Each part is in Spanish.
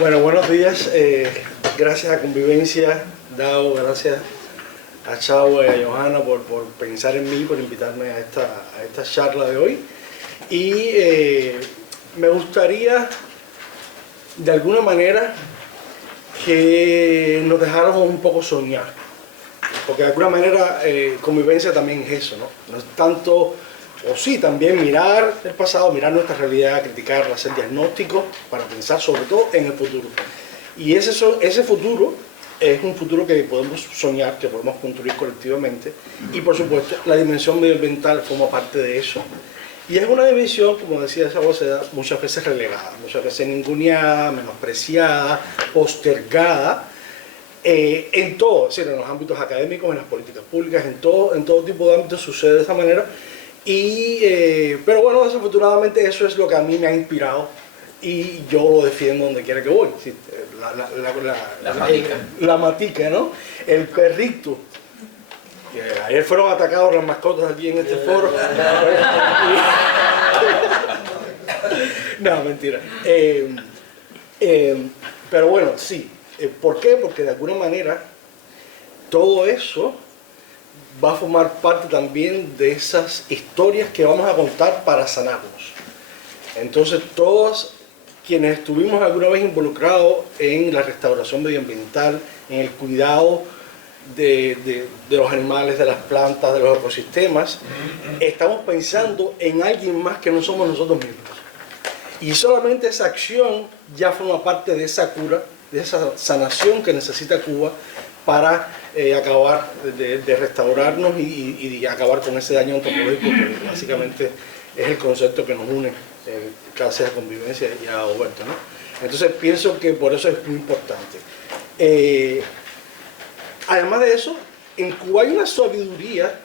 Bueno, buenos días. Gracias a Convivencia, Dao, gracias a Chavo y a Johanna por pensar en mí, por invitarme a esta charla de hoy. Y me gustaría, de alguna manera, que nos dejáramos un poco soñar. Porque de alguna manera convivencia también es eso, ¿no? No es tanto, o sí, también mirar el pasado, mirar nuestra realidad, criticarla, hacer diagnósticos para pensar sobre todo en el futuro. Y ese futuro es un futuro que podemos soñar, que podemos construir colectivamente. Y por supuesto, la dimensión medioambiental forma parte de eso. Y es una dimensión, como decía esa voceda, muchas veces relegada, muchas veces ninguneada, menospreciada, postergada. En todo, es decir, en los ámbitos académicos, en las políticas públicas, en todo tipo de ámbitos sucede de esa manera. Pero bueno, desafortunadamente eso es lo que a mí me ha inspirado y yo lo defiendo donde quiera que voy. La matica, ¿no? El perrito. Ayer fueron atacados las mascotas aquí en este foro. No, mentira. Pero bueno, sí. ¿Por qué? Porque de alguna manera todo eso va a formar parte también de esas historias que vamos a contar para sanarnos. Entonces todos quienes estuvimos alguna vez involucrados en la restauración medioambiental, en el cuidado de los animales, de las plantas, de los ecosistemas, estamos pensando en alguien más que no somos nosotros mismos. Y solamente esa acción ya forma parte de esa cura, de esa sanación que necesita Cuba para acabar de restaurarnos y acabar con ese daño antropológico que básicamente es el concepto que nos une gracias a Convivencia y a Oberto, ¿no? Entonces pienso que por eso es muy importante. Además de eso, en Cuba hay una sabiduría,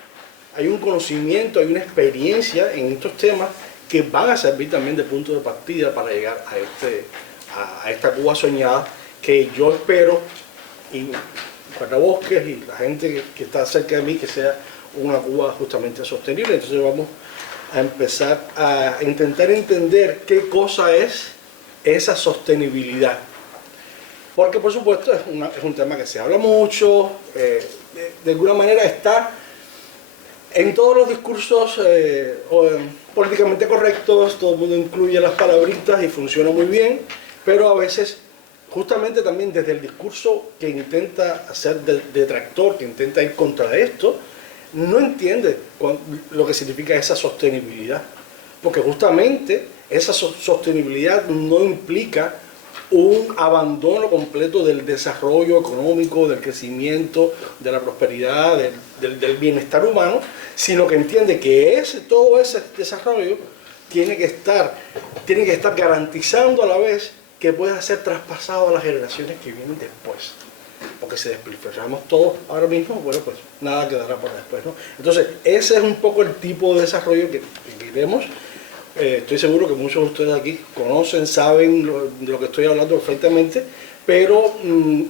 hay un conocimiento, hay una experiencia en estos temas que van a servir también de punto de partida para llegar a esta Cuba soñada, que yo espero, y Guardabosques y la gente que está cerca de mí, que sea una Cuba justamente sostenible. Entonces vamos a empezar a intentar entender qué cosa es esa sostenibilidad. Porque por supuesto es un tema que se habla mucho, de alguna manera está en todos los discursos políticamente correctos, todo el mundo incluye las palabritas y funciona muy bien, pero a veces justamente también desde el discurso que intenta hacer detractor, que intenta ir contra esto, no entiende lo que significa esa sostenibilidad. Porque justamente esa sostenibilidad no implica un abandono completo del desarrollo económico, del crecimiento, de la prosperidad, del bienestar humano, sino que entiende que todo ese desarrollo tiene que estar garantizando a la vez que pueda ser traspasado a las generaciones que vienen después. Porque si despilfarramos todo ahora mismo, bueno, pues nada quedará por después, ¿no? Entonces, ese es un poco el tipo de desarrollo que queremos. Estoy seguro que muchos de ustedes aquí conocen, saben de lo que estoy hablando perfectamente, pero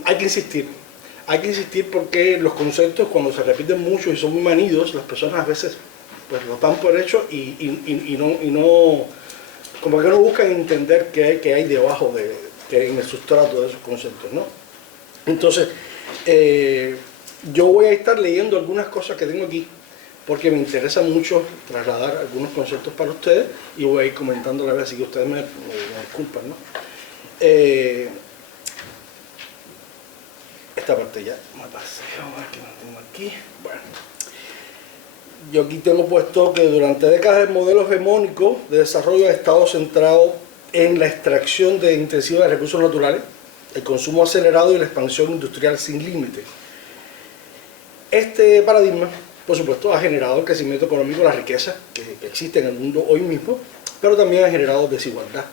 hay que insistir. Hay que insistir porque los conceptos, cuando se repiten mucho y son muy manidos, las personas a veces pues lo dan por hecho y no como que no buscan entender qué hay debajo en el sustrato de esos conceptos, ¿no? Entonces, yo voy a estar leyendo algunas cosas que tengo aquí, porque me interesa mucho trasladar algunos conceptos para ustedes y voy a ir comentando a la vez, así que ustedes me disculpan, ¿no? Esta parte ya me pasé, vamos a ver qué tengo aquí. Bueno, yo aquí tengo puesto que durante décadas el modelo hegemónico de desarrollo ha estado centrado en la extracción intensiva de recursos naturales, el consumo acelerado y la expansión industrial sin límites. Este paradigma, por supuesto, ha generado el crecimiento económico, la riqueza que existe en el mundo hoy mismo, pero también ha generado desigualdad,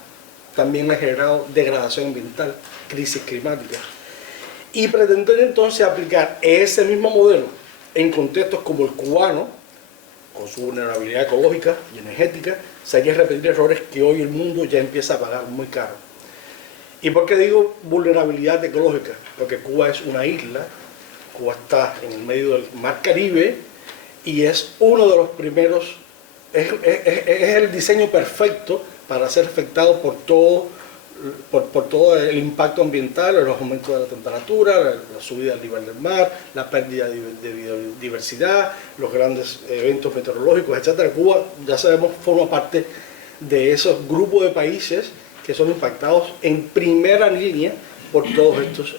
también ha generado degradación ambiental, crisis climática. Y pretender entonces aplicar ese mismo modelo en contextos como el cubano, con su vulnerabilidad ecológica y energética, sería repetir errores que hoy el mundo ya empieza a pagar muy caro. ¿Y por qué digo vulnerabilidad ecológica? Porque Cuba es una isla, Cuba está en el medio del Mar Caribe y es uno de los primeros, es el diseño perfecto para ser afectado por todo por todo el impacto ambiental, los aumentos de la temperatura, la subida del nivel del mar, la pérdida de biodiversidad, los grandes eventos meteorológicos, etc. Cuba, ya sabemos, forma parte de esos grupos de países que son impactados en primera línea por todos estos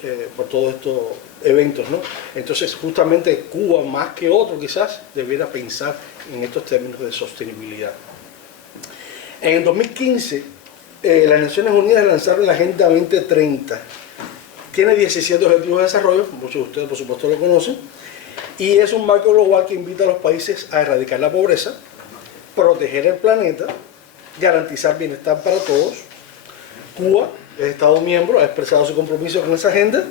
eventos, ¿no? Entonces, justamente Cuba, más que otro quizás, debiera pensar en estos términos de sostenibilidad. En el 2015, las Naciones Unidas lanzaron la Agenda 2030. Tiene 17 objetivos de desarrollo, muchos de ustedes por supuesto lo conocen, y es un marco global que invita a los países a erradicar la pobreza, proteger el planeta, garantizar bienestar para todos. Cuba, el Estado miembro, ha expresado su compromiso con esa agenda,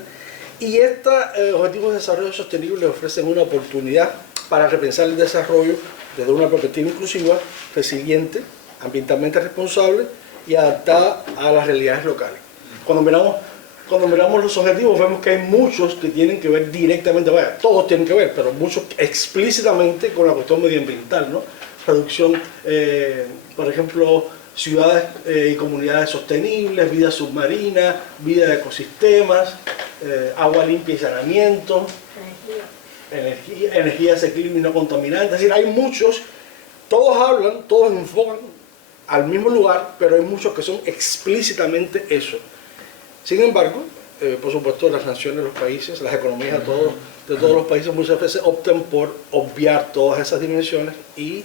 y estos objetivos de desarrollo sostenible ofrecen una oportunidad para repensar el desarrollo desde una perspectiva inclusiva, resiliente, ambientalmente responsable y adaptada a las realidades locales. Cuando miramos los objetivos vemos que hay muchos que tienen que ver directamente, vaya, todos tienen que ver, pero muchos explícitamente con la cuestión medioambiental, ¿no? Reducción, por ejemplo, ciudades y comunidades sostenibles, vida submarina, vida de ecosistemas, agua limpia y saneamiento, energía asequible y no contaminante. Es decir, hay muchos, todos hablan, todos enfocan al mismo lugar, pero hay muchos que son explícitamente eso. Sin embargo, por supuesto, las naciones, los países, las economías de todos los países muchas veces optan por obviar todas esas dimensiones y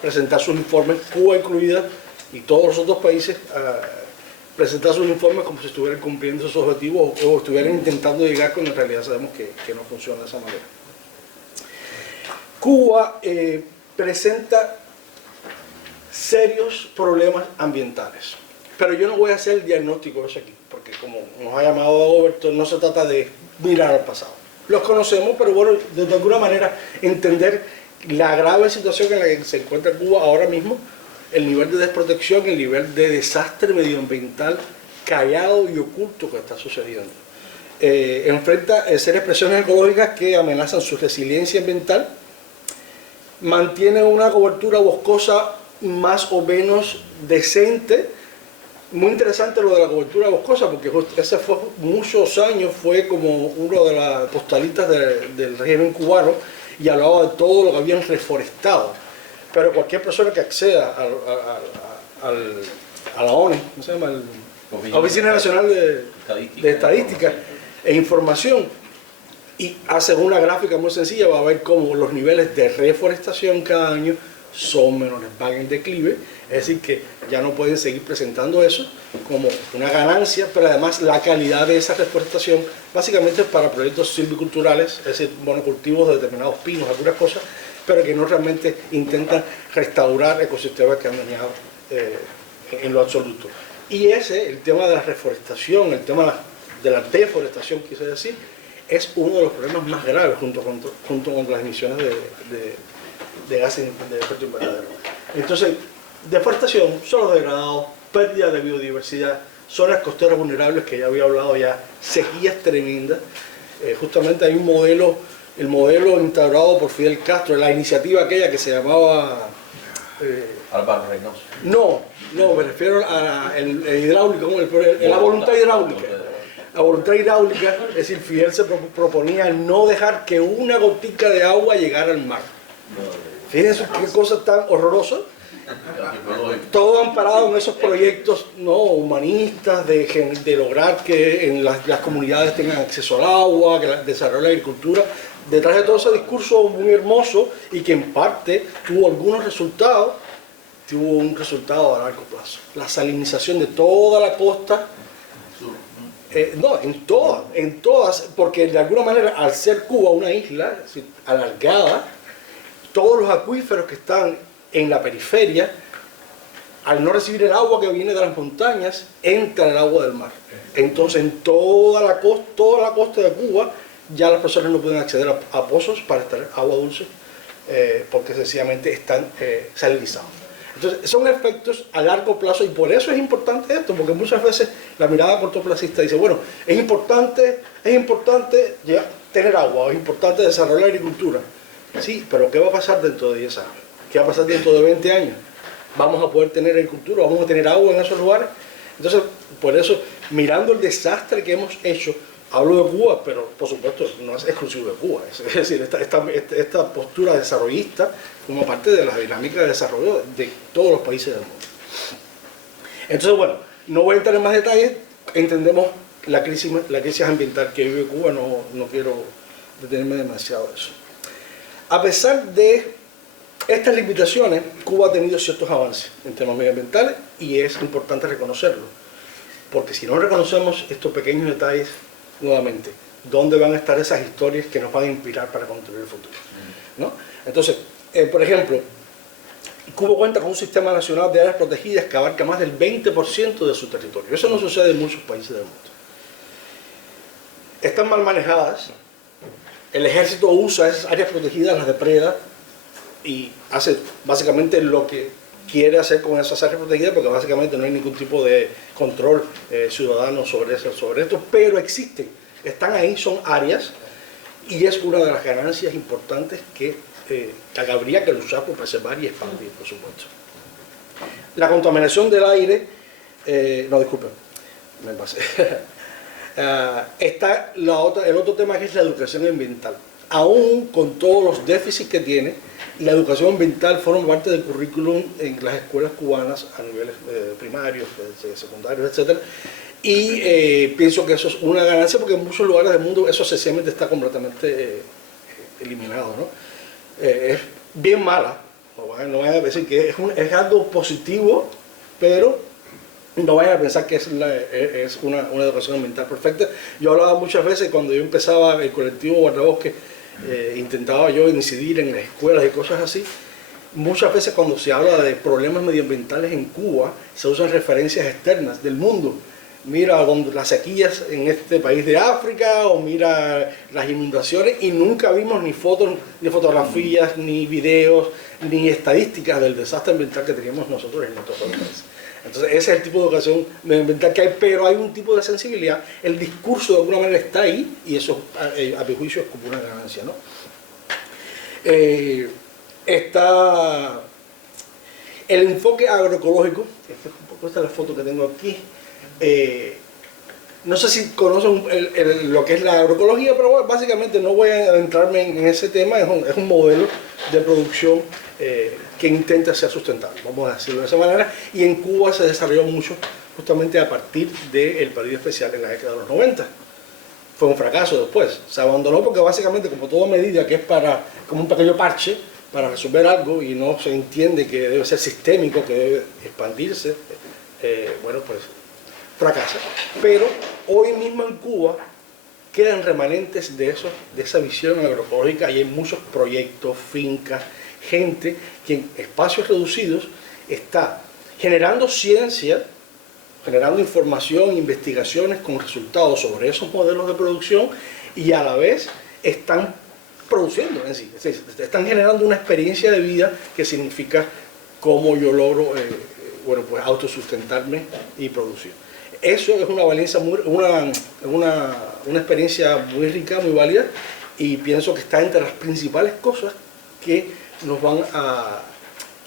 presentar sus informes, Cuba incluida, y todos los otros países presentar sus informes como si estuvieran cumpliendo sus objetivos o estuvieran intentando llegar, cuando en realidad sabemos que no funciona de esa manera. Cuba presenta serios problemas ambientales, pero yo no voy a hacer el diagnóstico de eso aquí, porque como nos ha llamado Roberto, no se trata de mirar al pasado. Los conocemos, pero bueno, de alguna manera entender la grave situación en la que se encuentra Cuba ahora mismo, el nivel de desprotección, el nivel de desastre medioambiental callado y oculto que está sucediendo. Enfrenta serias presiones ecológicas que amenazan su resiliencia ambiental, mantiene una cobertura boscosa más o menos decente. Muy interesante lo de la cobertura boscosa, porque ese fue muchos años, fue como uno de las postalistas del régimen cubano, y hablaba de todo lo que habían reforestado. Pero cualquier persona que acceda a la ONU, ¿cómo se llama? La Oficina Nacional de Estadística e Información, y hace una gráfica muy sencilla, va a ver cómo los niveles de reforestación cada año son menores, van en declive. Es decir, que ya no pueden seguir presentando eso como una ganancia, pero además la calidad de esa reforestación básicamente es para proyectos silviculturales, es decir, monocultivos de determinados pinos, algunas cosas, pero que no realmente intentan restaurar ecosistemas que han dañado en lo absoluto. Y el tema de la reforestación, el tema de la deforestación, quise decir, es uno de los problemas más graves junto con las emisiones de gases de efecto invernadero. Entonces, deforestación, suelos degradados, pérdida de biodiversidad, zonas costeras vulnerables, que ya había hablado ya, sequías tremendas. Justamente hay un modelo, el modelo instaurado por Fidel Castro, la iniciativa aquella que se llamaba... Álvaro Reynoso. No, me refiero al hidráulico, la voluntad hidráulica. La voluntad hidráulica, es decir, Fidel se proponía no dejar que una gotica de agua llegara al mar. Fíjense qué cosa tan horrorosa. Todo amparado en esos proyectos humanistas de lograr que en las comunidades tengan acceso al agua, que desarrolle la agricultura. Detrás de todo ese discurso muy hermoso y que en parte tuvo algunos resultados, tuvo un resultado a largo plazo. La salinización de toda la costa, en todas, porque de alguna manera al ser Cuba una isla, es decir, alargada, todos los acuíferos que están en la periferia, al no recibir el agua que viene de las montañas, entra el agua del mar. Entonces en toda la costa de Cuba ya las personas no pueden acceder a pozos para extraer agua dulce porque sencillamente están salinizados. Entonces son efectos a largo plazo, y por eso es importante esto, porque muchas veces la mirada cortoplacista dice, bueno, es importante ya tener agua, es importante desarrollar la agricultura. Sí, pero ¿qué va a pasar dentro de 10 años? ¿Qué va a pasar dentro de 20 años? ¿Vamos a poder tener agricultura? ¿Vamos a tener agua en esos lugares? Entonces, por eso, mirando el desastre que hemos hecho, hablo de Cuba, pero por supuesto no es exclusivo de Cuba. Es decir, esta postura desarrollista forma parte de la dinámica de desarrollo de todos los países del mundo. Entonces, bueno, no voy a entrar en más detalles, entendemos la crisis ambiental que vive Cuba, no quiero detenerme demasiado en eso. A pesar de estas limitaciones, Cuba ha tenido ciertos avances en temas medioambientales y es importante reconocerlo, porque si no reconocemos estos pequeños detalles, nuevamente, ¿dónde van a estar esas historias que nos van a inspirar para construir el futuro? ¿No? Entonces, por ejemplo, Cuba cuenta con un sistema nacional de áreas protegidas que abarca más del 20% de su territorio. Eso no sucede en muchos países del mundo. Están mal manejadas. El ejército usa esas áreas protegidas, las depreda y hace básicamente lo que quiere hacer con esas áreas protegidas, porque básicamente no hay ningún tipo de control ciudadano sobre esto, pero existen, están ahí, son áreas, y es una de las ganancias importantes que habría que luchar por preservar y expandir, por supuesto. La contaminación del aire, no, disculpen, me pasé. Está el otro tema, que es la educación ambiental. Aún con todos los déficits que tiene, la educación ambiental forma parte del currículum en las escuelas cubanas a niveles primarios, secundarios, etc. Y pienso que eso es una ganancia, porque en muchos lugares del mundo eso sencillamente está completamente eliminado, ¿no? Es bien mala, no voy a decir que es algo positivo, pero no vayan a pensar que es una educación ambiental perfecta. Yo hablaba muchas veces, cuando yo empezaba el colectivo Guardabosques, intentaba yo incidir en las escuelas y cosas así. Muchas veces cuando se habla de problemas medioambientales en Cuba, se usan referencias externas del mundo. Mira las sequías en este país de África, o mira las inundaciones, y nunca vimos ni fotos, ni fotografías, ni videos, ni estadísticas del desastre ambiental que teníamos nosotros en nuestro país. Entonces ese es el tipo de educación medioambiental que hay, pero hay un tipo de sensibilidad. El discurso de alguna manera está ahí, y eso a mi juicio es como una ganancia, ¿no? Está el enfoque agroecológico. Esta es la foto que tengo aquí. No sé si conocen lo que es la agroecología, pero bueno, básicamente no voy a adentrarme en ese tema. Es un modelo de producción que intenta ser sustentable, vamos a decirlo de esa manera, y en Cuba se desarrolló mucho justamente a partir del periodo especial en la década de los 90. Fue un fracaso después, se abandonó porque básicamente, como toda medida que es como un pequeño parche para resolver algo y no se entiende que debe ser sistémico, que debe expandirse, bueno, pues fracasa. Pero hoy mismo en Cuba quedan remanentes de esa visión agroecológica, y hay muchos proyectos, fincas, gente que en espacios reducidos está generando ciencia, generando información, investigaciones con resultados sobre esos modelos de producción, y a la vez están produciendo en sí, están generando una experiencia de vida que significa cómo yo logro bueno, pues autosustentarme y producir. Eso es una valencia una experiencia muy rica, muy válida, y pienso que está entre las principales cosas que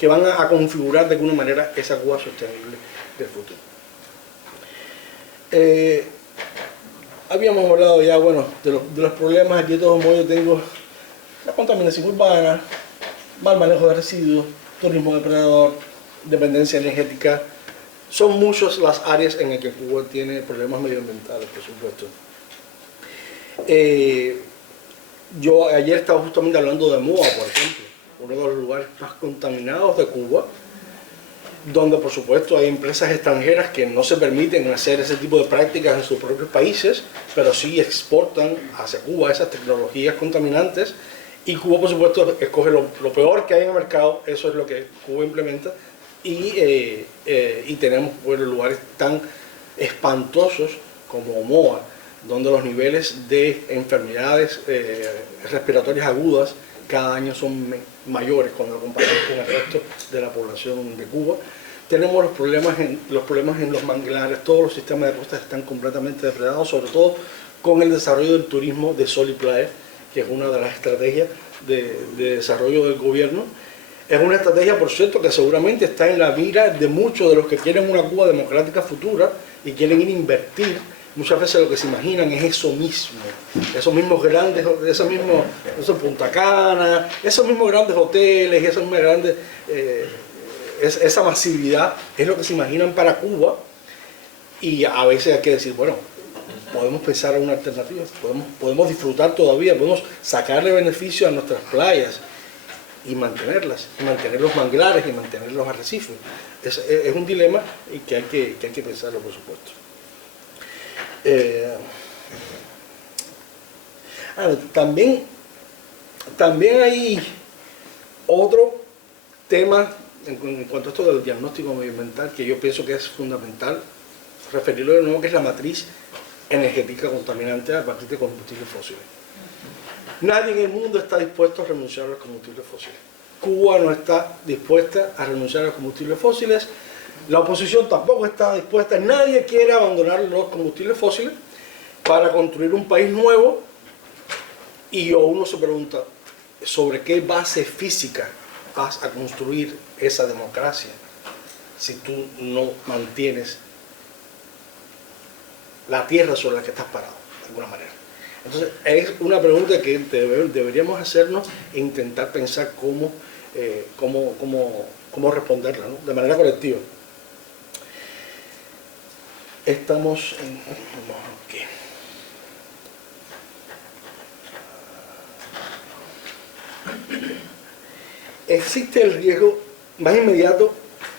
van a configurar de alguna manera esa Cuba sostenible del futuro. Habíamos hablado ya, bueno, de los problemas. Aquí de todos modos yo tengo la contaminación urbana, mal manejo de residuos, turismo depredador, dependencia energética. Son muchas las áreas en las que Cuba tiene problemas medioambientales, por supuesto. Yo ayer estaba justamente hablando de Moa, por ejemplo, uno de los lugares más contaminados de Cuba, donde por supuesto hay empresas extranjeras que no se permiten hacer ese tipo de prácticas en sus propios países, pero sí exportan hacia Cuba esas tecnologías contaminantes, y Cuba por supuesto escoge lo peor que hay en el mercado. Eso es lo que Cuba implementa, y tenemos, bueno, lugares tan espantosos como Moa, donde los niveles de enfermedades respiratorias agudas cada año son mayores cuando lo comparamos con el resto de la población de Cuba. Tenemos los problemas en los manglares. Todos los sistemas de costas están completamente depredados, sobre todo con el desarrollo del turismo de sol y playa, que es una de las estrategias de desarrollo del gobierno. Es una estrategia, por cierto, que seguramente está en la mira de muchos de los que quieren una Cuba democrática futura y quieren ir a invertir. Muchas veces lo que se imaginan es eso mismo, esos mismos grandes, esos Punta Cana, esos mismos grandes hoteles, esos mismos grandes, esa masividad es lo que se imaginan para Cuba. Y a veces hay que decir, bueno, podemos pensar en una alternativa, podemos disfrutar todavía, podemos sacarle beneficio a nuestras playas y mantenerlas, y mantener los manglares y mantener los arrecifes. Es un dilema y que hay que pensarlo, por supuesto. También hay otro tema en cuanto a esto del diagnóstico medioambiental que yo pienso que es fundamental referirlo de nuevo, que es la matriz energética contaminante a partir de combustibles fósiles. Nadie en el mundo está dispuesto a renunciar a los combustibles fósiles. Cuba no está dispuesta a renunciar a los combustibles fósiles, la oposición tampoco está dispuesta, nadie quiere abandonar los combustibles fósiles para construir un país nuevo, y uno se pregunta, ¿sobre qué base física vas a construir esa democracia si tú no mantienes la tierra sobre la que estás parado, de alguna manera? Entonces, es una pregunta que deberíamos hacernos e intentar pensar cómo responderla, ¿no? De manera colectiva. Estamos en... Okay. Existe el riesgo más inmediato,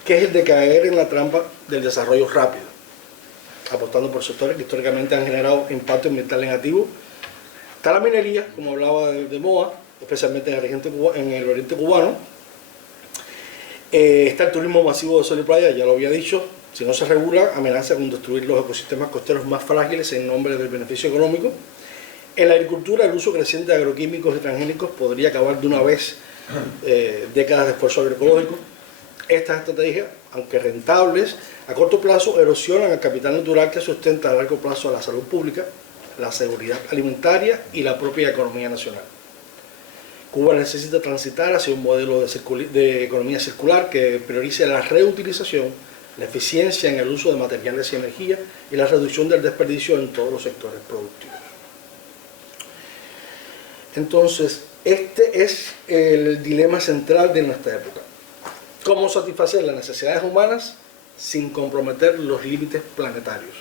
que es el de caer en la trampa del desarrollo rápido, apostando por sectores que históricamente han generado impacto ambiental negativo. Está la minería, como hablaba de MOA, especialmente en el oriente cubano. Está el turismo masivo de sol y playa, ya lo había dicho. Si no se regula, amenaza con destruir los ecosistemas costeros más frágiles en nombre del beneficio económico. En la agricultura, el uso creciente de agroquímicos y transgénicos podría acabar de una vez décadas de esfuerzo agroecológico. Estas estrategias, aunque rentables, a corto plazo erosionan el capital natural que sustenta a largo plazo a la salud pública, la seguridad alimentaria y la propia economía nacional. Cuba necesita transitar hacia un modelo de economía circular que priorice la reutilización, la eficiencia en el uso de materiales y energía y la reducción del desperdicio en todos los sectores productivos. Entonces, este es el dilema central de nuestra época. ¿Cómo satisfacer las necesidades humanas sin comprometer los límites planetarios?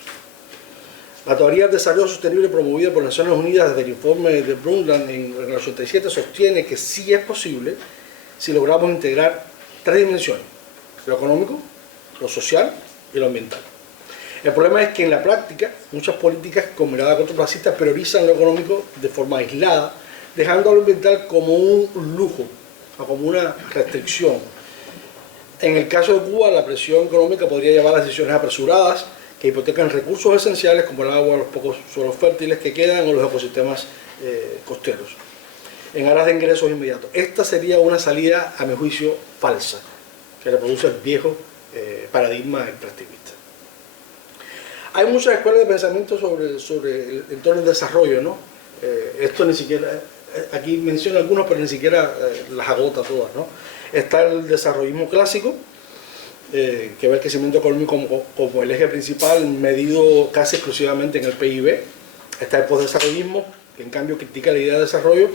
La teoría del desarrollo sostenible promovida por las Naciones Unidas desde el informe de Brundtland en el 87 sostiene que sí es posible si logramos integrar tres dimensiones: lo económico, lo social y lo ambiental. El problema es que en la práctica muchas políticas con mirada cortoplacista priorizan lo económico de forma aislada, dejando a lo ambiental como un lujo o como una restricción. En el caso de Cuba, la presión económica podría llevar a decisiones apresuradas que hipotecan recursos esenciales como el agua, los pocos suelos fértiles que quedan o los ecosistemas costeros, en aras de ingresos inmediatos. Esta sería una salida, a mi juicio, falsa, que reproduce el viejo paradigma extractivista. Hay muchas escuelas de pensamiento sobre el entorno del desarrollo, ¿no? Esto ni siquiera, aquí menciono algunos, pero ni siquiera las agota todas, ¿no? Está el desarrollismo clásico, que ve el crecimiento económico como el eje principal, medido casi exclusivamente en el PIB. Está el postdesarrollismo, que en cambio critica la idea de desarrollo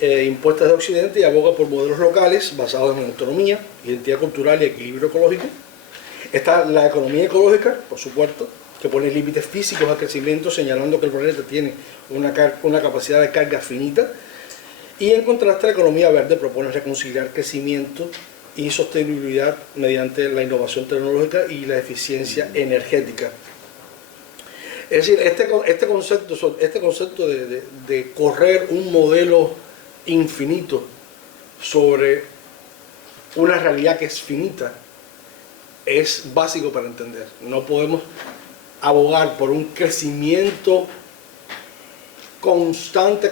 impuesta de Occidente y aboga por modelos locales basados en autonomía, identidad cultural y equilibrio ecológico. Está la economía ecológica, por supuesto, que pone límites físicos al crecimiento, señalando que el planeta tiene una capacidad de carga finita. Y en contraste, la economía verde propone reconciliar crecimiento y sostenibilidad mediante la innovación tecnológica y la eficiencia energética. Es decir, este concepto de correr un modelo infinito sobre una realidad que es finita es básico para entender. No podemos abogar por un crecimiento constante,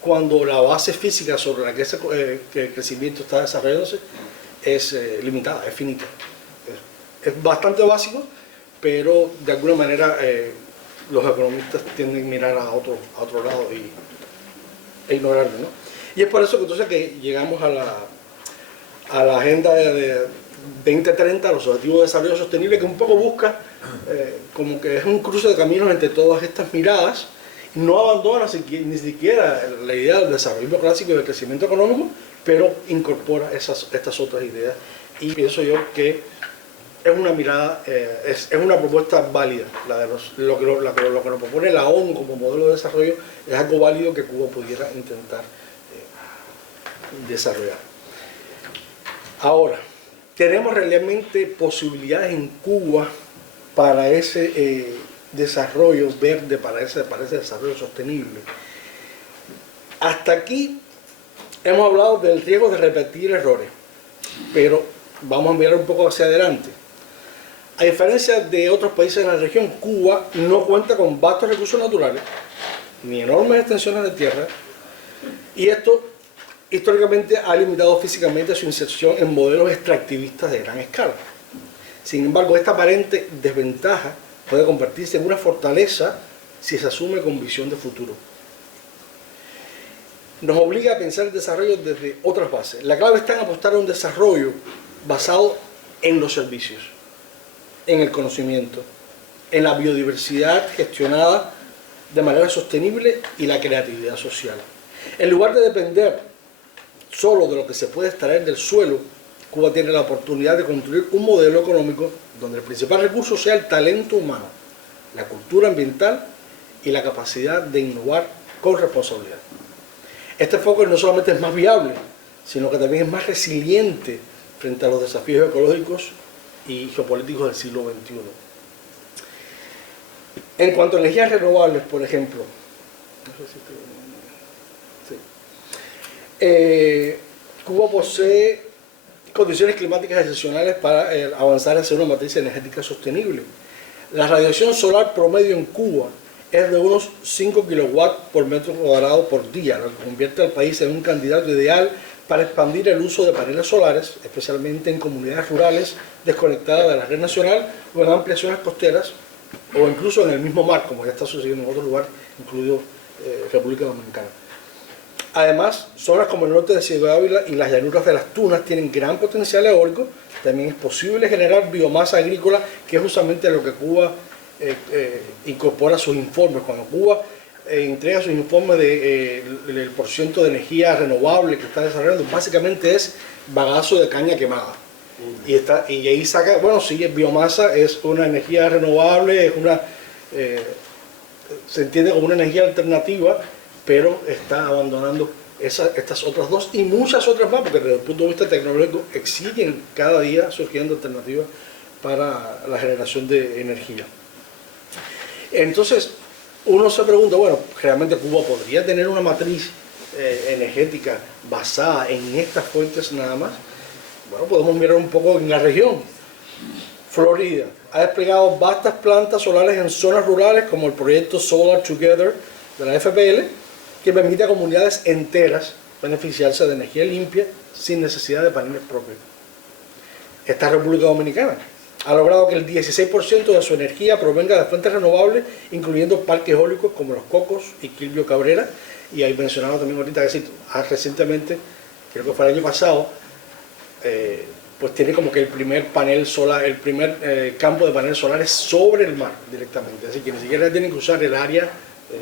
cuando la base física sobre la que el crecimiento está desarrollándose es limitada, es finita. Es bastante básico, pero de alguna manera los economistas tienden a mirar a otro lado e ignorarlo, ¿no? Y es por eso que entonces que llegamos a a la agenda de 2030, los Objetivos de Desarrollo Sostenible, que un poco busca como que es un cruce de caminos entre todas estas miradas. No abandona ni siquiera la idea del desarrollo clásico y del crecimiento económico, pero incorpora estas otras ideas. Y pienso yo que es una mirada, es una propuesta válida. Lo que nos propone la ONU como modelo de desarrollo es algo válido que Cuba pudiera intentar desarrollar. Ahora, ¿tenemos realmente posibilidades en Cuba para ese desarrollo verde, para ese desarrollo sostenible? Hasta aquí hemos hablado del riesgo de repetir errores, pero vamos a mirar un poco hacia adelante. A diferencia de otros países de la región, Cuba no cuenta con vastos recursos naturales, ni enormes extensiones de tierra, y esto históricamente ha limitado físicamente su inserción en modelos extractivistas de gran escala. Sin embargo, esta aparente desventaja puede convertirse en una fortaleza si se asume con visión de futuro. Nos obliga a pensar el desarrollo desde otras bases. La clave está en apostar a un desarrollo basado en los servicios, en el conocimiento, en la biodiversidad gestionada de manera sostenible y la creatividad social. En lugar de depender solo de lo que se puede extraer del suelo, Cuba tiene la oportunidad de construir un modelo económico donde el principal recurso sea el talento humano, la cultura ambiental y la capacidad de innovar con responsabilidad. Este enfoque no solamente es más viable, sino que también es más resiliente frente a los desafíos ecológicos y geopolíticos del siglo XXI. En cuanto a energías renovables, por ejemplo, Cuba posee condiciones climáticas excepcionales para avanzar hacia una matriz energética sostenible. La radiación solar promedio en Cuba es de unos 5 kilowatts por metro cuadrado por día, lo que convierte al país en un candidato ideal para expandir el uso de paneles solares, especialmente en comunidades rurales desconectadas de la red nacional o en ampliaciones costeras o incluso en el mismo mar, como ya está sucediendo en otros lugares, incluido República Dominicana. Además, zonas como el norte de Ciudad Ávila y las llanuras de las Tunas tienen gran potencial eólico. También es posible generar biomasa agrícola, que es justamente lo que Cuba incorpora a sus informes. Cuando Cuba entrega sus informes del porciento de energía renovable que está desarrollando, básicamente es bagazo de caña quemada. Y ahí saca, bueno, sí, biomasa es una energía renovable, es se entiende como una energía alternativa, pero está abandonando estas otras dos y muchas otras más, porque desde el punto de vista tecnológico siguen cada día surgiendo alternativas para la generación de energía. Entonces, uno se pregunta, bueno, ¿realmente Cuba podría tener una matriz energética basada en estas fuentes nada más? Bueno, podemos mirar un poco en la región. Florida ha desplegado vastas plantas solares en zonas rurales como el proyecto Solar Together de la FPL, que permite a comunidades enteras beneficiarse de energía limpia sin necesidad de paneles propios. Esta República Dominicana ha logrado que el 16% de su energía provenga de fuentes renovables, incluyendo parques eólicos como Los Cocos y Quilvio Cabrera, y ahí mencionado también ahorita que recientemente, creo que fue el año pasado, pues tiene como que el primer panel solar, el primer campo de paneles solares sobre el mar directamente, así que ni siquiera tienen que usar el área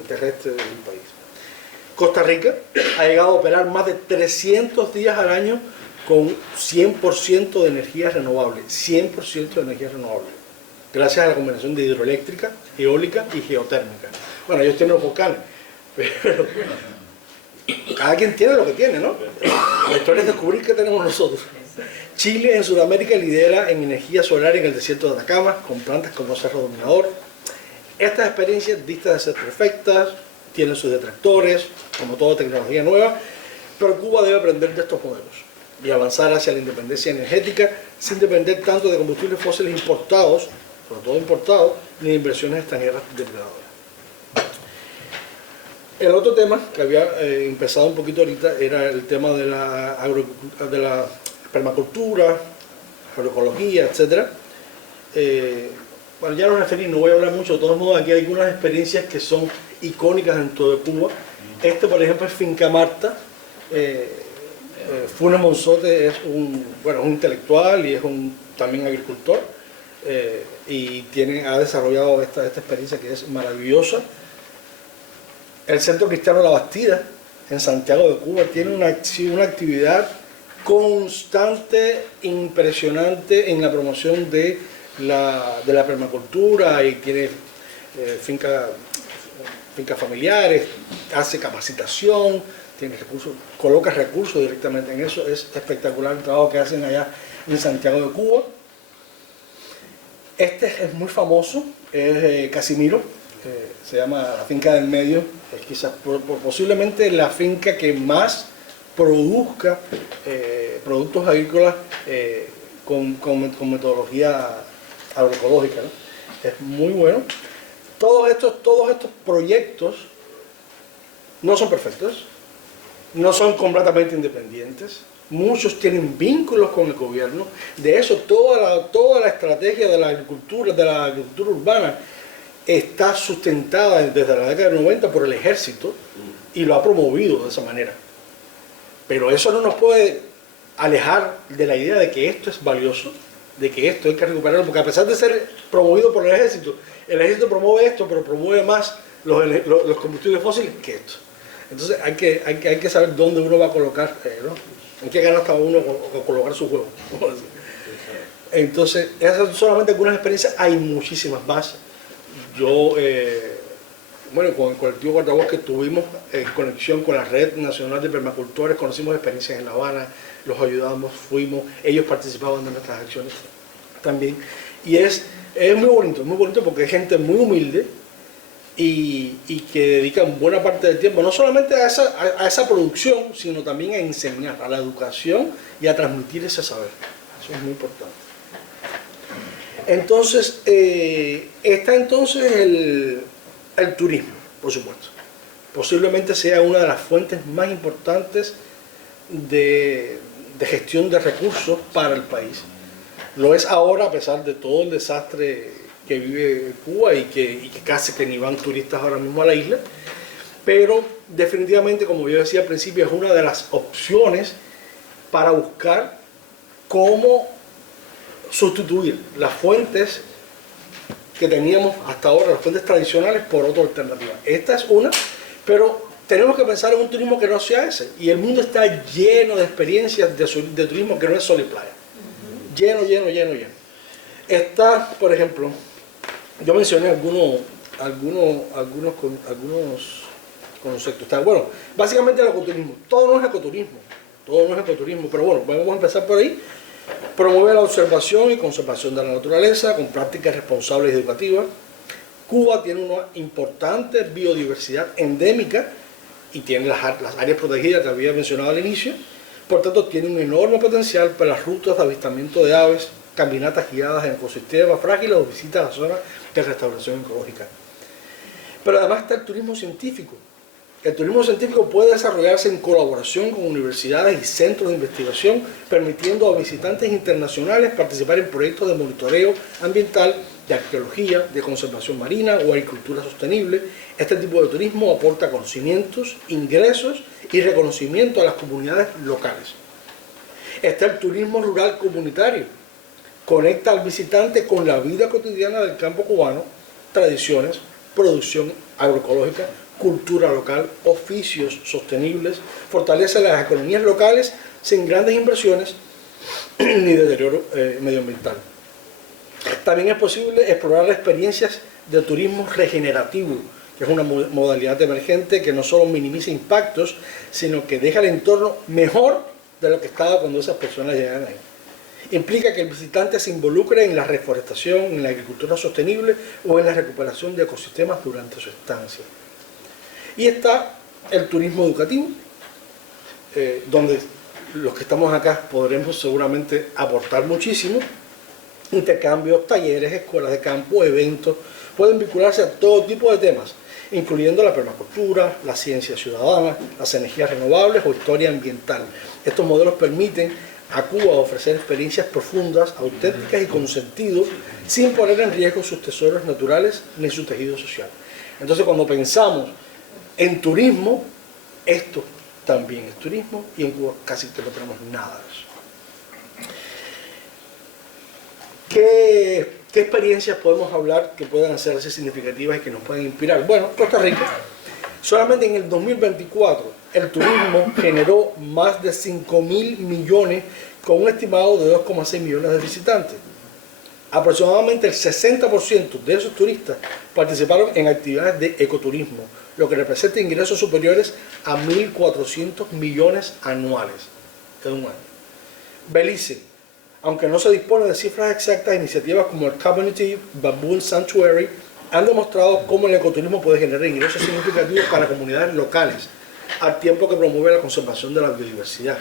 terrestre del país. Costa Rica ha llegado a operar más de 300 días al año con 100% de energía renovable, 100% de energía renovable, gracias a la combinación de hidroeléctrica, eólica y geotérmica. Bueno, ellos tienen los volcanes, pero cada quien tiene lo que tiene, ¿no? La historia es descubrir qué tenemos nosotros. Chile en Sudamérica lidera en energía solar en el desierto de Atacama, con plantas como Cerro Dominador. Estas experiencias distan de ser perfectas, tienen sus detractores, como toda tecnología nueva, pero Cuba debe aprender de estos modelos y avanzar hacia la independencia energética sin depender tanto de combustibles fósiles importados, sobre todo importados, ni de inversiones extranjeras depredadoras. El otro tema que había empezado un poquito ahorita era el tema de la permacultura, agroecología, etc. Bueno, ya lo referí, no voy a hablar mucho, de todos modos aquí hay algunas experiencias que son icónicas dentro de Cuba. Por ejemplo, es Finca Marta, Funes Monzote es un intelectual y es también agricultor, y ha desarrollado esta experiencia que es maravillosa. El Centro Cristiano La Bastida en Santiago de Cuba tiene una actividad constante, impresionante en la promoción de la permacultura, y tiene fincas familiares, hace capacitación, tiene recursos, coloca recursos directamente en eso. Es espectacular el trabajo que hacen allá en Santiago de Cuba. Este es muy famoso, es Casimiro, se llama la finca del medio, es quizás posiblemente la finca que más produzca productos agrícolas con metodología agroecológica, ¿no? Es muy bueno. Todos estos proyectos no son perfectos, no son completamente independientes, muchos tienen vínculos con el gobierno. De eso, toda la estrategia de la agricultura urbana está sustentada desde la década del 90 por el ejército y lo ha promovido de esa manera. Pero eso no nos puede alejar de la idea de que esto es valioso, de que esto hay que recuperarlo, porque a pesar de ser promovido por el ejército promueve esto, pero promueve más los combustibles fósiles que esto. Entonces hay que saber dónde uno va a colocar, ¿no? En qué canasta va uno a colocar su juego. Entonces, esas son solamente algunas experiencias, hay muchísimas más. Yo, con el colectivo Guardabosques tuvimos conexión con la Red Nacional de Permacultores, conocimos experiencias en La Habana, los ayudamos, fuimos, ellos participaban de nuestras acciones también. Y es muy bonito porque hay gente muy humilde y que dedican buena parte del tiempo, no solamente a esa producción, sino también a enseñar, a la educación y a transmitir ese saber. Eso es muy importante. Entonces, está entonces el turismo, por supuesto. Posiblemente sea una de las fuentes más importantes de gestión de recursos para el país. Lo es ahora, a pesar de todo el desastre que vive Cuba y que casi que ni van turistas ahora mismo a la isla, pero definitivamente, como yo decía al principio, es una de las opciones para buscar cómo sustituir las fuentes que teníamos hasta ahora, las fuentes tradicionales, por otra alternativa. Esta es una, pero tenemos que pensar en un turismo que no sea ese, y el mundo está lleno de experiencias de turismo que no es sol y playa. Lleno. Está, por ejemplo, yo mencioné algunos conceptos. Está, bueno, básicamente el ecoturismo. Todo no es ecoturismo, pero bueno, vamos a empezar por ahí. Promueve la observación y conservación de la naturaleza con prácticas responsables y educativas. Cuba tiene una importante biodiversidad endémica y tiene las áreas protegidas que había mencionado al inicio. Por tanto, tiene un enorme potencial para las rutas de avistamiento de aves, caminatas guiadas en ecosistemas frágiles o visitas a las zonas de restauración ecológica. Pero además está el turismo científico. El turismo científico puede desarrollarse en colaboración con universidades y centros de investigación, permitiendo a visitantes internacionales participar en proyectos de monitoreo ambiental, de arqueología, de conservación marina o agricultura sostenible. Este tipo de turismo aporta conocimientos, ingresos y reconocimiento a las comunidades locales. Está el turismo rural comunitario. Conecta al visitante con la vida cotidiana del campo cubano, tradiciones, producción agroecológica, cultura local, oficios sostenibles, fortalece las economías locales sin grandes inversiones ni deterioro medioambiental. También es posible explorar experiencias de turismo regenerativo, que es una modalidad emergente que no solo minimiza impactos, sino que deja el entorno mejor de lo que estaba cuando esas personas llegan ahí. Implica que el visitante se involucre en la reforestación, en la agricultura sostenible o en la recuperación de ecosistemas durante su estancia. Y está el turismo educativo, donde los que estamos acá podremos seguramente aportar muchísimo. Intercambios, talleres, escuelas de campo, eventos, pueden vincularse a todo tipo de temas, incluyendo la permacultura, la ciencia ciudadana, las energías renovables o historia ambiental. Estos modelos permiten a Cuba ofrecer experiencias profundas, auténticas y con sentido, sin poner en riesgo sus tesoros naturales ni su tejido social. Entonces, cuando pensamos en turismo, esto también es turismo, y en Cuba casi que no tenemos nada de eso. ¿Qué experiencias podemos hablar que puedan hacerse significativas y que nos puedan inspirar? Bueno, Costa Rica, solamente en el 2024, el turismo generó más de 5.000 millones con un estimado de 2,6 millones de visitantes. Aproximadamente el 60% de esos turistas participaron en actividades de ecoturismo, lo que representa ingresos superiores a 1.400 millones anuales en un año. Belice, aunque no se dispone de cifras exactas, iniciativas como el Community Baboon Sanctuary han demostrado cómo el ecoturismo puede generar ingresos significativos para comunidades locales, al tiempo que promueve la conservación de la biodiversidad.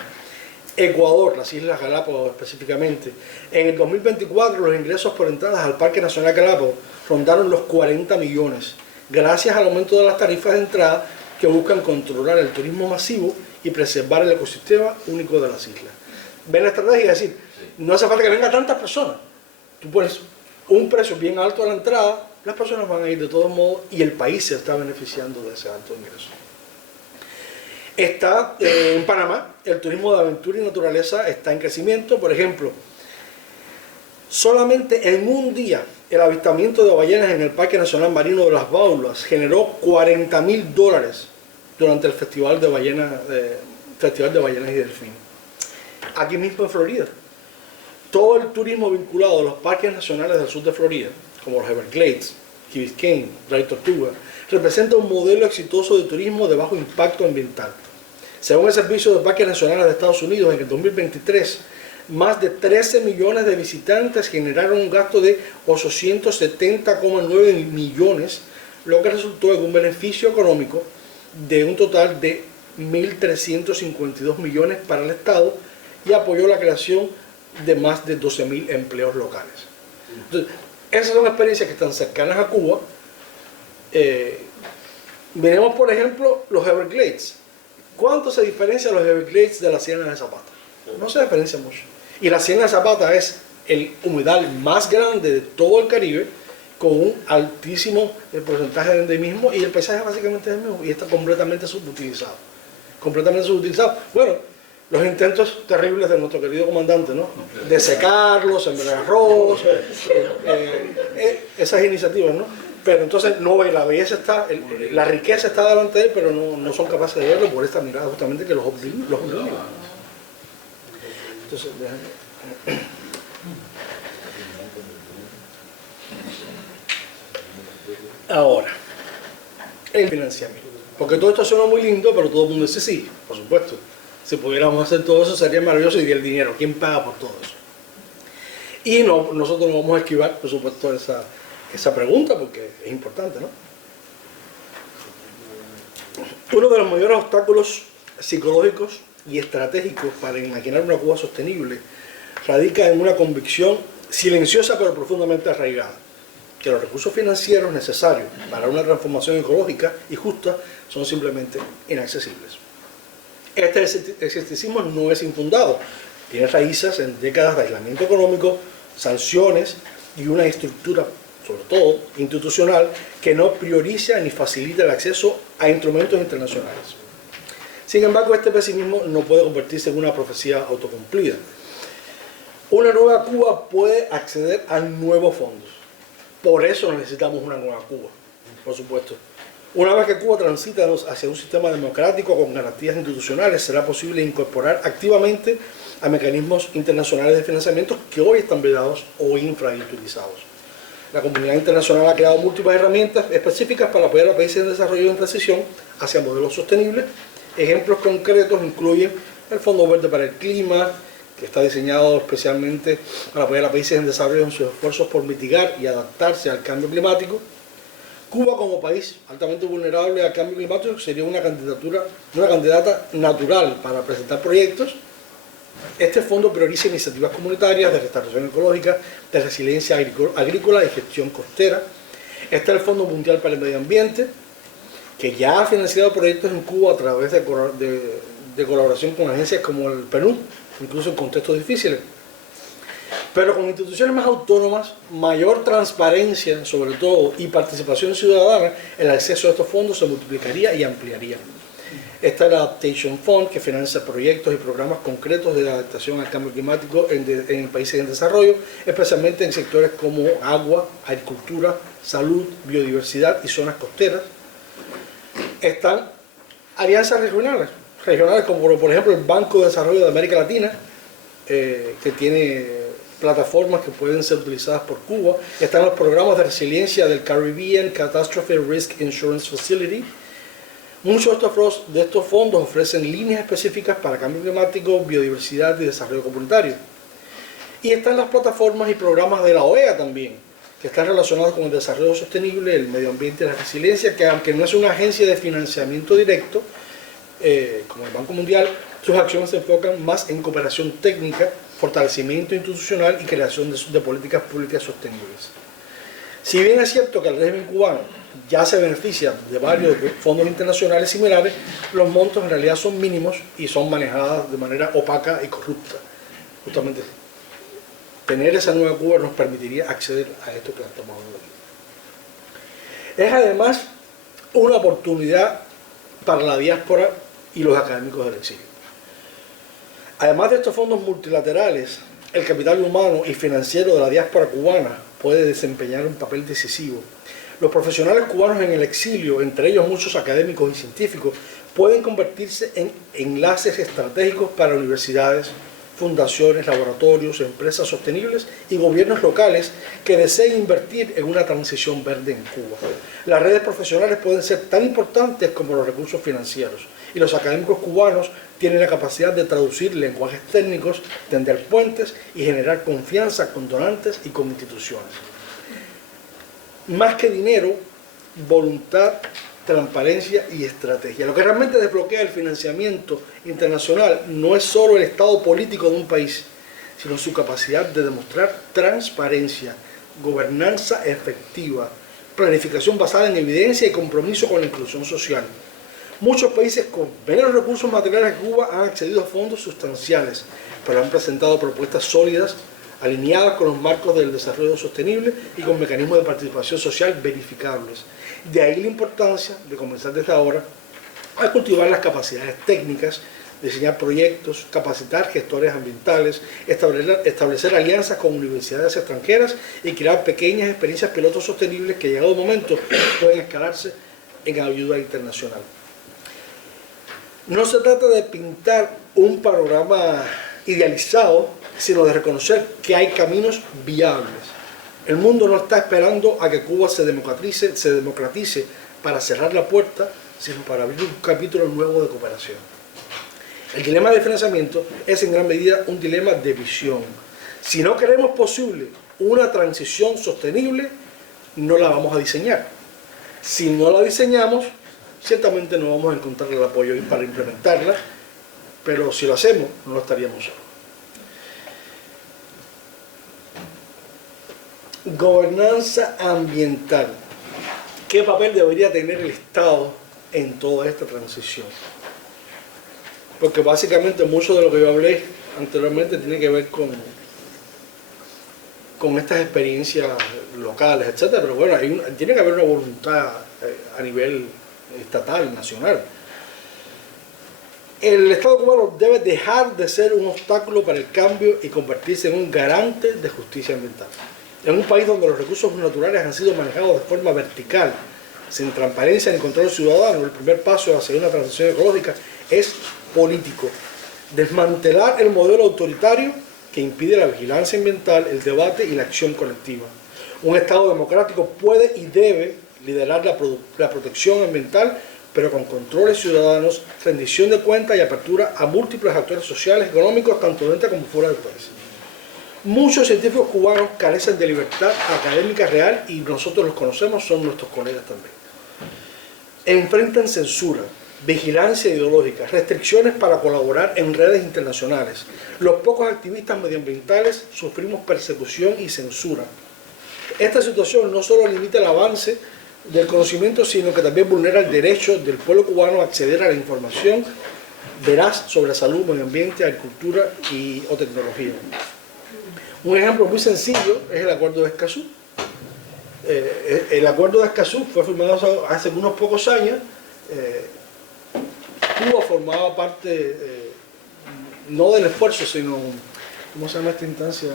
Ecuador, las Islas Galápagos específicamente, en el 2024 los ingresos por entradas al Parque Nacional Galápagos rondaron los 40 millones, gracias al aumento de las tarifas de entrada que buscan controlar el turismo masivo y preservar el ecosistema único de las islas. ¿Ven la estrategia? Es decir, no hace falta que vengan tantas personas. Tú pones un precio bien alto a la entrada, las personas van a ir de todos modos y el país se está beneficiando de ese alto ingreso. Está en Panamá, el turismo de aventura y naturaleza está en crecimiento. Por ejemplo, solamente en un día el avistamiento de ballenas en el Parque Nacional Marino de las Baulas generó $40.000 durante el Festival de Ballenas y Delfines. Aquí mismo en Florida, todo el turismo vinculado a los parques nacionales del sur de Florida, como los Everglades, Key Biscayne, Ray Tortuga, representa un modelo exitoso de turismo de bajo impacto ambiental. Según el Servicio de Parques Nacionales de Estados Unidos, en el 2023, más de 13 millones de visitantes generaron un gasto de 870,9 millones, lo que resultó en un beneficio económico de un total de 1.352 millones para el Estado y apoyó la creación de más de 12.000 empleos locales. Entonces, esas son experiencias que están cercanas a Cuba. Miremos, por ejemplo, los Everglades. ¿Cuánto se diferencia los Everglades de la Ciénaga de Zapata? No se diferencia mucho. Y la Ciénaga de Zapata es el humedal más grande de todo el Caribe, con un altísimo porcentaje de endemismo, y el paisaje básicamente es el mismo y está completamente subutilizado. Completamente subutilizado. Bueno, los intentos terribles de nuestro querido comandante, ¿no? De secarlos, sembrar arroz, esas iniciativas, ¿no? Pero entonces no ve la belleza está, la riqueza está delante de él, pero no son capaces de verlo por esta mirada justamente que los obliga. Entonces, ahora, el financiamiento. Porque todo esto suena muy lindo, pero todo el mundo dice sí, por supuesto. Si pudiéramos hacer todo eso sería maravilloso, y el dinero, ¿quién paga por todo eso? Y nosotros no vamos a esquivar, por supuesto, esa pregunta, porque es importante, ¿no? Uno de los mayores obstáculos psicológicos y estratégicos para imaginar una Cuba sostenible radica en una convicción silenciosa pero profundamente arraigada, que los recursos financieros necesarios para una transformación ecológica y justa son simplemente inaccesibles. Este escepticismo no es infundado, tiene raíces en décadas de aislamiento económico, sanciones y una estructura, sobre todo institucional, que no prioriza ni facilita el acceso a instrumentos internacionales. Sin embargo, este pesimismo no puede convertirse en una profecía autocumplida. Una nueva Cuba puede acceder a nuevos fondos. Por eso necesitamos una nueva Cuba, por supuesto. Una vez que Cuba transita hacia un sistema democrático con garantías institucionales, será posible incorporar activamente a mecanismos internacionales de financiamiento que hoy están vedados o infrautilizados. La comunidad internacional ha creado múltiples herramientas específicas para apoyar a países en desarrollo y en transición hacia modelos sostenibles. Ejemplos concretos incluyen el Fondo Verde para el Clima, que está diseñado especialmente para apoyar a países en desarrollo en sus esfuerzos por mitigar y adaptarse al cambio climático. Cuba, como país altamente vulnerable al cambio climático, sería una candidata natural para presentar proyectos. Este fondo prioriza iniciativas comunitarias de restauración ecológica, de resiliencia agrícola y gestión costera. Está el Fondo Mundial para el Medio Ambiente, que ya ha financiado proyectos en Cuba a través de colaboración con agencias como el PNUD, incluso en contextos difíciles. Pero con instituciones más autónomas, mayor transparencia sobre todo y participación ciudadana, el acceso a estos fondos se multiplicaría y ampliaría. Está el Adaptation Fund, que financia proyectos y programas concretos de adaptación al cambio climático en países en desarrollo, especialmente en sectores como agua, agricultura, salud, biodiversidad y zonas costeras. Están alianzas regionales como por ejemplo el Banco de Desarrollo de América Latina, que tiene plataformas que pueden ser utilizadas por Cuba. Están los programas de resiliencia del Caribbean Catastrophe Risk Insurance Facility. Muchos de estos fondos ofrecen líneas específicas para cambio climático, biodiversidad y desarrollo comunitario. Y están las plataformas y programas de la OEA también, que están relacionados con el desarrollo sostenible, el medio ambiente y la resiliencia, que aunque no es una agencia de financiamiento directo, como el Banco Mundial, sus acciones se enfocan más en cooperación técnica, fortalecimiento institucional y creación de políticas públicas sostenibles. Si bien es cierto que el régimen cubano ya se beneficia de varios fondos internacionales similares, los montos en realidad son mínimos y son manejados de manera opaca y corrupta. Justamente tener esa nueva Cuba nos permitiría acceder a esto que estamos hablando aquí. Es además una oportunidad para la diáspora y los académicos del exilio. Además de estos fondos multilaterales, el capital humano y financiero de la diáspora cubana puede desempeñar un papel decisivo. Los profesionales cubanos en el exilio, entre ellos muchos académicos y científicos, pueden convertirse en enlaces estratégicos para universidades, fundaciones, laboratorios, empresas sostenibles y gobiernos locales que deseen invertir en una transición verde en Cuba. Las redes profesionales pueden ser tan importantes como los recursos financieros, y los académicos cubanos tienen la capacidad de traducir lenguajes técnicos, tender puentes y generar confianza con donantes y con instituciones. Más que dinero, voluntad, transparencia y estrategia. Lo que realmente desbloquea el financiamiento internacional no es solo el estado político de un país, sino su capacidad de demostrar transparencia, gobernanza efectiva, planificación basada en evidencia y compromiso con la inclusión social. Muchos países con menos recursos materiales que Cuba han accedido a fondos sustanciales, pero han presentado propuestas sólidas, alineadas con los marcos del desarrollo sostenible y con mecanismos de participación social verificables. De ahí la importancia de comenzar desde ahora a cultivar las capacidades técnicas, diseñar proyectos, capacitar gestores ambientales, establecer alianzas con universidades extranjeras y crear pequeñas experiencias pilotos sostenibles que, llegado el momento, pueden escalarse en ayuda internacional. No se trata de pintar un panorama idealizado, sino de reconocer que hay caminos viables. El mundo no está esperando a que Cuba se democratice para cerrar la puerta, sino para abrir un capítulo nuevo de cooperación. El dilema de financiamiento es en gran medida un dilema de visión. Si no queremos posible una transición sostenible, no la vamos a diseñar. Si no la diseñamos, ciertamente no vamos a encontrar el apoyo para implementarla, pero si lo hacemos, no lo estaríamos solos. Gobernanza ambiental. ¿Qué papel debería tener el Estado en toda esta transición? Porque básicamente mucho de lo que yo hablé anteriormente tiene que ver con estas experiencias locales, etcétera. Pero bueno, tiene que haber una voluntad a nivel estatal, nacional. El Estado cubano debe dejar de ser un obstáculo para el cambio y convertirse en un garante de justicia ambiental. En un país donde los recursos naturales han sido manejados de forma vertical, sin transparencia ni control ciudadano, el primer paso hacia una transición ecológica es político. Desmantelar el modelo autoritario que impide la vigilancia ambiental, el debate y la acción colectiva. Un Estado democrático puede y debe liderar la protección ambiental, pero con controles ciudadanos, rendición de cuentas y apertura a múltiples actores sociales, económicos, tanto dentro como fuera del país. Muchos científicos cubanos carecen de libertad académica real y nosotros los conocemos, son nuestros colegas también. Enfrentan censura, vigilancia ideológica, restricciones para colaborar en redes internacionales. Los pocos activistas medioambientales sufrimos persecución y censura. Esta situación no solo limita el avance del conocimiento, sino que también vulnera el derecho del pueblo cubano a acceder a la información veraz sobre salud, medio ambiente, agricultura o tecnología. Un ejemplo muy sencillo es el Acuerdo de Escazú. El Acuerdo de Escazú fue firmado hace unos pocos años Cuba formaba parte, no del esfuerzo, sino, ¿cómo se llama esta instancia?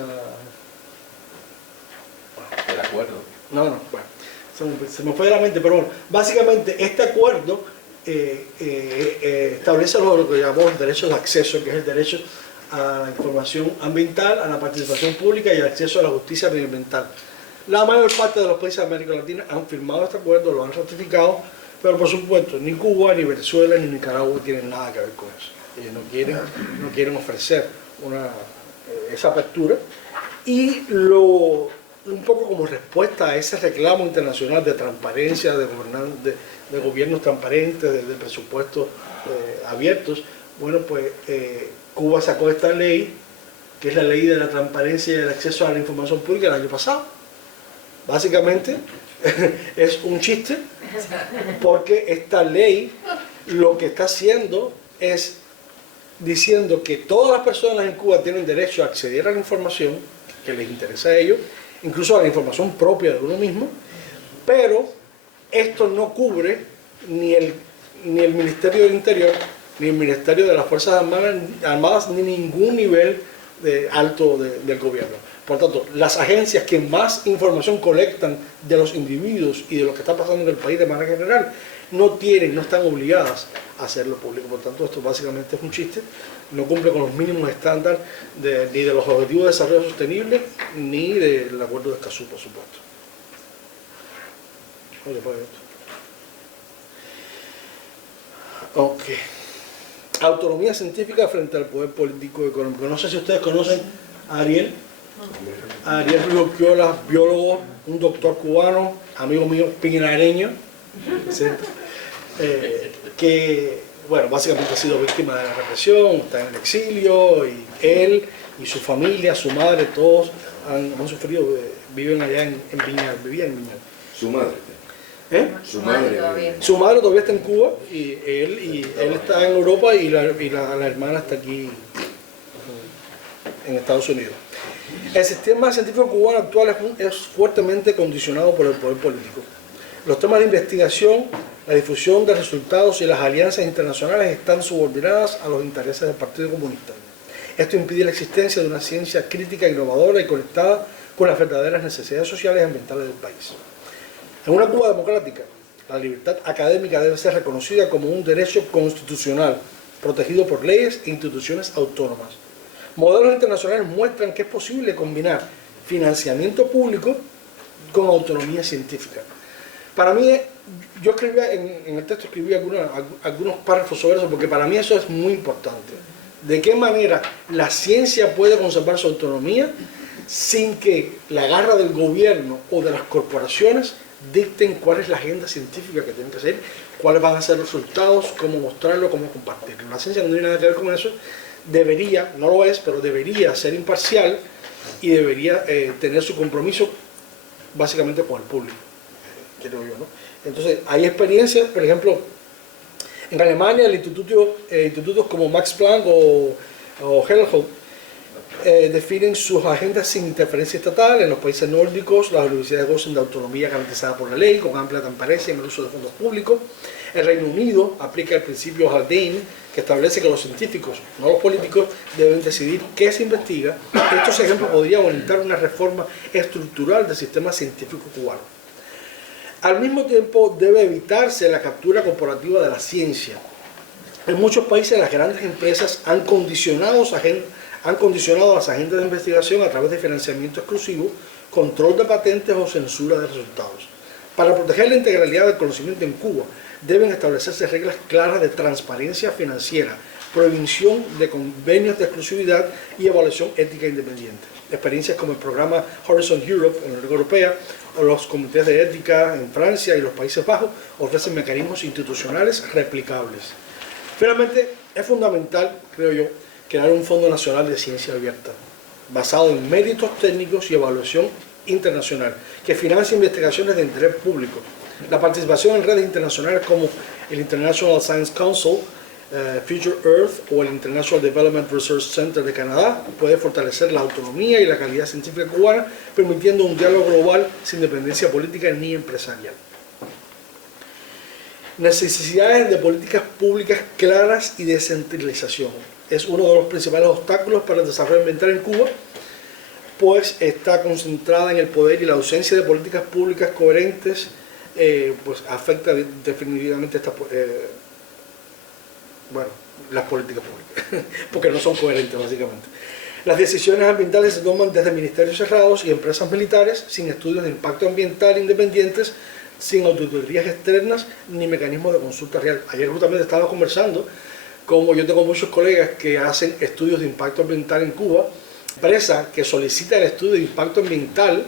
El acuerdo. No, bueno, se me fue de la mente, pero bueno, básicamente este acuerdo establece lo que llamamos derechos de acceso, que es el derecho a la información ambiental, a la participación pública y al acceso a la justicia ambiental. La mayor parte de los países de América Latina han firmado este acuerdo, lo han ratificado, pero por supuesto ni Cuba, ni Venezuela, ni Nicaragua tienen nada que ver con eso. Ellos no quieren ofrecer esa apertura. Y un poco como respuesta a ese reclamo internacional de transparencia, de gobiernos transparentes, de presupuestos abiertos, bueno, pues Cuba sacó esta ley, que es la ley de la transparencia y el acceso a la información pública el año pasado. Básicamente es un chiste, porque esta ley lo que está haciendo es diciendo que todas las personas en Cuba tienen derecho a acceder a la información que les interesa a ellos, incluso a la información propia de uno mismo, pero esto no cubre ni el Ministerio del Interior, ni el Ministerio de las Fuerzas Armadas, ni ningún nivel alto del gobierno. Por tanto, las agencias que más información colectan de los individuos y de lo que está pasando en el país de manera general, no están obligadas a hacerlo público. Por tanto, esto básicamente es un chiste, no cumple con los mínimos estándares ni de los Objetivos de Desarrollo Sostenible, ni del Acuerdo de Escazú, por supuesto. Oye, pues esto. Ok. Autonomía científica frente al poder político y económico. No sé si ustedes conocen a Ariel Urquiola, biólogo, un doctor cubano, amigo mío, pinareño, ¿sí? Que, bueno, básicamente ha sido víctima de la represión, está en el exilio, y él y su familia, su madre, todos han sufrido, viven allá en vivían en Viñal. Su madre. Su madre todavía. Su madre todavía está en Cuba, y él está en Europa, y la hermana está aquí en Estados Unidos. El sistema científico cubano actual es fuertemente condicionado por el poder político. Los temas de investigación, la difusión de resultados y las alianzas internacionales están subordinadas a los intereses del Partido Comunista. Esto impide la existencia de una ciencia crítica, innovadora y conectada con las verdaderas necesidades sociales y ambientales del país. En una Cuba democrática, la libertad académica debe ser reconocida como un derecho constitucional, protegido por leyes e instituciones autónomas. Modelos internacionales muestran que es posible combinar financiamiento público con autonomía científica. Para mí, yo escribía, en el texto escribí algunos párrafos sobre eso, porque para mí eso es muy importante. ¿De qué manera la ciencia puede conservar su autonomía sin que la garra del gobierno o de las corporaciones dicten cuál es la agenda científica que tienen que hacer, cuáles van a ser los resultados, cómo mostrarlo, cómo compartirlo? La ciencia no tiene nada que ver con eso. Debería, no lo es, pero debería ser imparcial y debería tener su compromiso básicamente con el público, creo yo, ¿no? Entonces, hay experiencias, por ejemplo, en Alemania, institutos como Max Planck o Helmholtz definen sus agendas sin interferencia estatal. En los países nórdicos, las universidades gozan de autonomía garantizada por la ley, con amplia transparencia en el uso de fondos públicos. El Reino Unido aplica el principio Haldane, que establece que los científicos, no los políticos, deben decidir qué se investiga. Estos ejemplos podrían orientar una reforma estructural del sistema científico cubano. Al mismo tiempo, debe evitarse la captura corporativa de la ciencia. En muchos países, las grandes empresas han condicionado las agendas de investigación a través de financiamiento exclusivo, control de patentes o censura de resultados. Para proteger la integralidad del conocimiento en Cuba, deben establecerse reglas claras de transparencia financiera, prohibición de convenios de exclusividad y evaluación ética independiente. Experiencias como el programa Horizon Europe en la Unión Europea o los comités de ética en Francia y los Países Bajos ofrecen mecanismos institucionales replicables. Finalmente, es fundamental, creo yo, crear un Fondo Nacional de Ciencia Abierta, basado en méritos técnicos y evaluación internacional, que financie investigaciones de interés público. La participación en redes internacionales como el International Science Council, Future Earth o el International Development Research Center de Canadá puede fortalecer la autonomía y la calidad científica cubana, permitiendo un diálogo global sin dependencia política ni empresarial. Necesidades de políticas públicas claras y descentralización. Es uno de los principales obstáculos para el desarrollo ambiental en Cuba, pues está concentrada en el poder y la ausencia de políticas públicas coherentes pues afecta definitivamente las políticas públicas, porque no son coherentes básicamente. Las decisiones ambientales se toman desde ministerios cerrados y empresas militares, sin estudios de impacto ambiental independientes, sin auditorías externas ni mecanismos de consulta real. Ayer justamente estaba conversando, como yo tengo muchos colegas que hacen estudios de impacto ambiental en Cuba, empresa que solicita el estudio de impacto ambiental,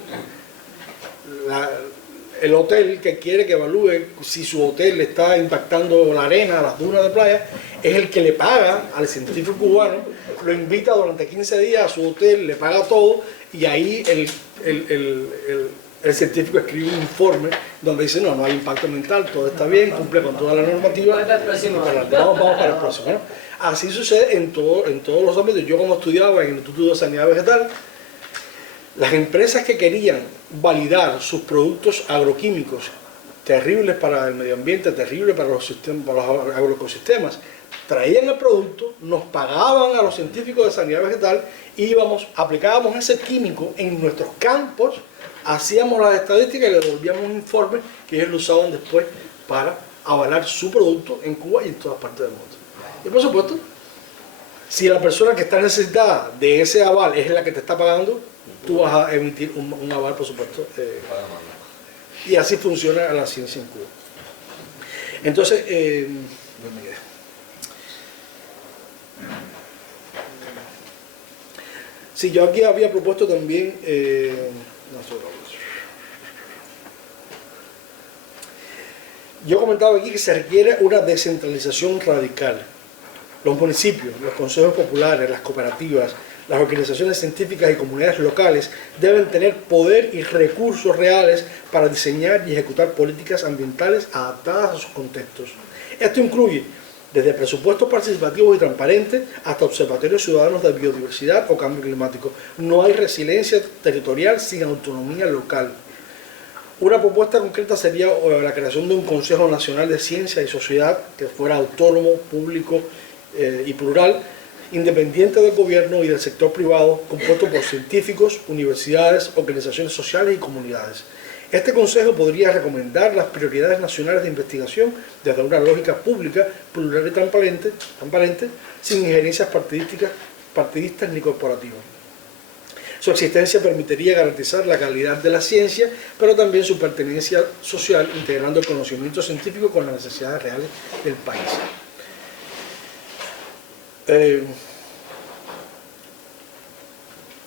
el hotel que quiere que evalúe si su hotel está impactando la arena, las dunas de playa, es el que le paga al científico cubano, lo invita durante 15 días a su hotel, le paga todo y ahí el científico escribe un informe donde dice no hay impacto ambiental, todo está bien, cumple con toda la normativa. Vamos para el próximo, ¿no? Así sucede en todos los ámbitos. Yo como estudiaba en el Instituto de Sanidad Vegetal, las empresas que querían validar sus productos agroquímicos, terribles para el medio ambiente, terribles para los agroecosistemas, traían el producto, nos pagaban a los científicos de sanidad vegetal, aplicábamos ese químico en nuestros campos, hacíamos las estadísticas y le devolvíamos un informe que ellos lo usaban después para avalar su producto en Cuba y en todas partes del mundo. Y por supuesto, si la persona que está necesitada de ese aval es la que te está pagando, tú vas a emitir un aval, por supuesto. Y así funciona la ciencia en Cuba. Entonces, sí, yo aquí había propuesto también, yo comentaba aquí que se requiere una descentralización radical. Los municipios, los consejos populares, las cooperativas, las organizaciones científicas y comunidades locales deben tener poder y recursos reales para diseñar y ejecutar políticas ambientales adaptadas a sus contextos. Esto incluye desde presupuestos participativos y transparentes hasta observatorios ciudadanos de biodiversidad o cambio climático. No hay resiliencia territorial sin autonomía local. Una propuesta concreta sería la creación de un Consejo Nacional de Ciencia y Sociedad que fuera autónomo, público y plural, independiente del gobierno y del sector privado, compuesto por científicos, universidades, organizaciones sociales y comunidades. Este consejo podría recomendar las prioridades nacionales de investigación desde una lógica pública, plural y transparente, sin injerencias partidistas ni corporativas. Su existencia permitiría garantizar la calidad de la ciencia, pero también su pertenencia social, integrando el conocimiento científico con las necesidades reales del país.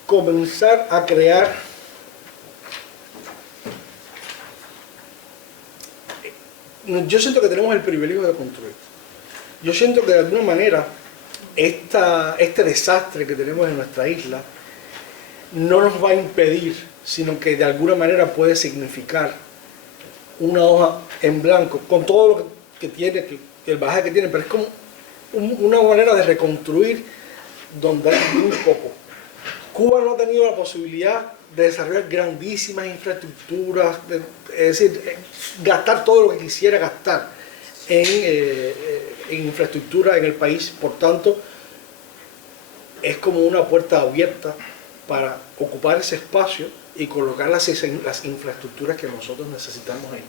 Comenzar a crear yo siento que tenemos el privilegio de construir. Yo siento que de alguna manera este desastre que tenemos en nuestra isla no nos va a impedir, sino que de alguna manera puede significar una hoja en blanco con todo lo que tiene, el bagaje que tiene, pero es como una manera de reconstruir donde hay muy poco. Cuba no ha tenido la posibilidad de desarrollar grandísimas infraestructuras, es decir, gastar todo lo que quisiera gastar en infraestructura en el país. Por tanto, es como una puerta abierta para ocupar ese espacio y colocar las infraestructuras que nosotros necesitamos ahí.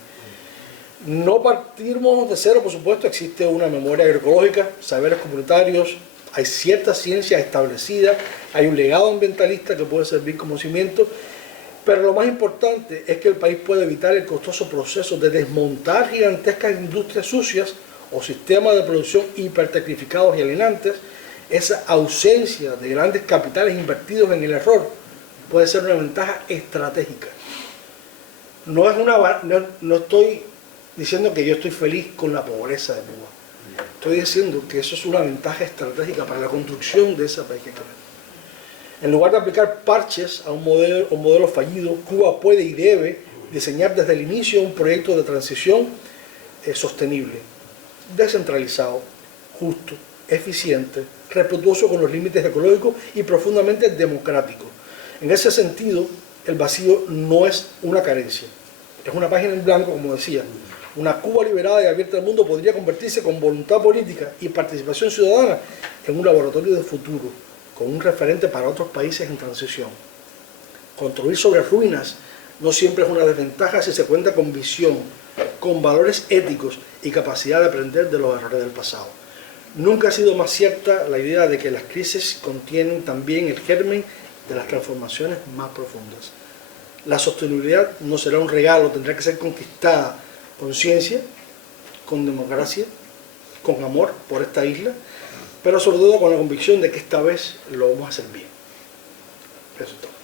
No partimos de cero, por supuesto, existe una memoria agroecológica, saberes comunitarios, hay cierta ciencia establecida, hay un legado ambientalista que puede servir como cimiento, pero lo más importante es que el país puede evitar el costoso proceso de desmontar gigantescas industrias sucias o sistemas de producción hipertecnificados y alienantes. Esa ausencia de grandes capitales invertidos en el error puede ser una ventaja estratégica. No estoy diciendo que yo estoy feliz con la pobreza de Cuba. Estoy diciendo que eso es una ventaja estratégica para la construcción de esa país que queremos. En lugar de aplicar parches a un modelo fallido, Cuba puede y debe diseñar desde el inicio un proyecto de transición sostenible, descentralizado, justo, eficiente, respetuoso con los límites ecológicos y profundamente democrático. En ese sentido, el vacío no es una carencia, es una página en blanco, como decía, Una Cuba liberada y abierta al mundo podría convertirse con voluntad política y participación ciudadana en un laboratorio de futuro, con un referente para otros países en transición. Construir sobre ruinas no siempre es una desventaja si se cuenta con visión, con valores éticos y capacidad de aprender de los errores del pasado. Nunca ha sido más cierta la idea de que las crisis contienen también el germen de las transformaciones más profundas. La sostenibilidad no será un regalo, tendrá que ser conquistada con ciencia, con democracia, con amor por esta isla, pero sobre todo con la convicción de que esta vez lo vamos a hacer bien. Eso es todo.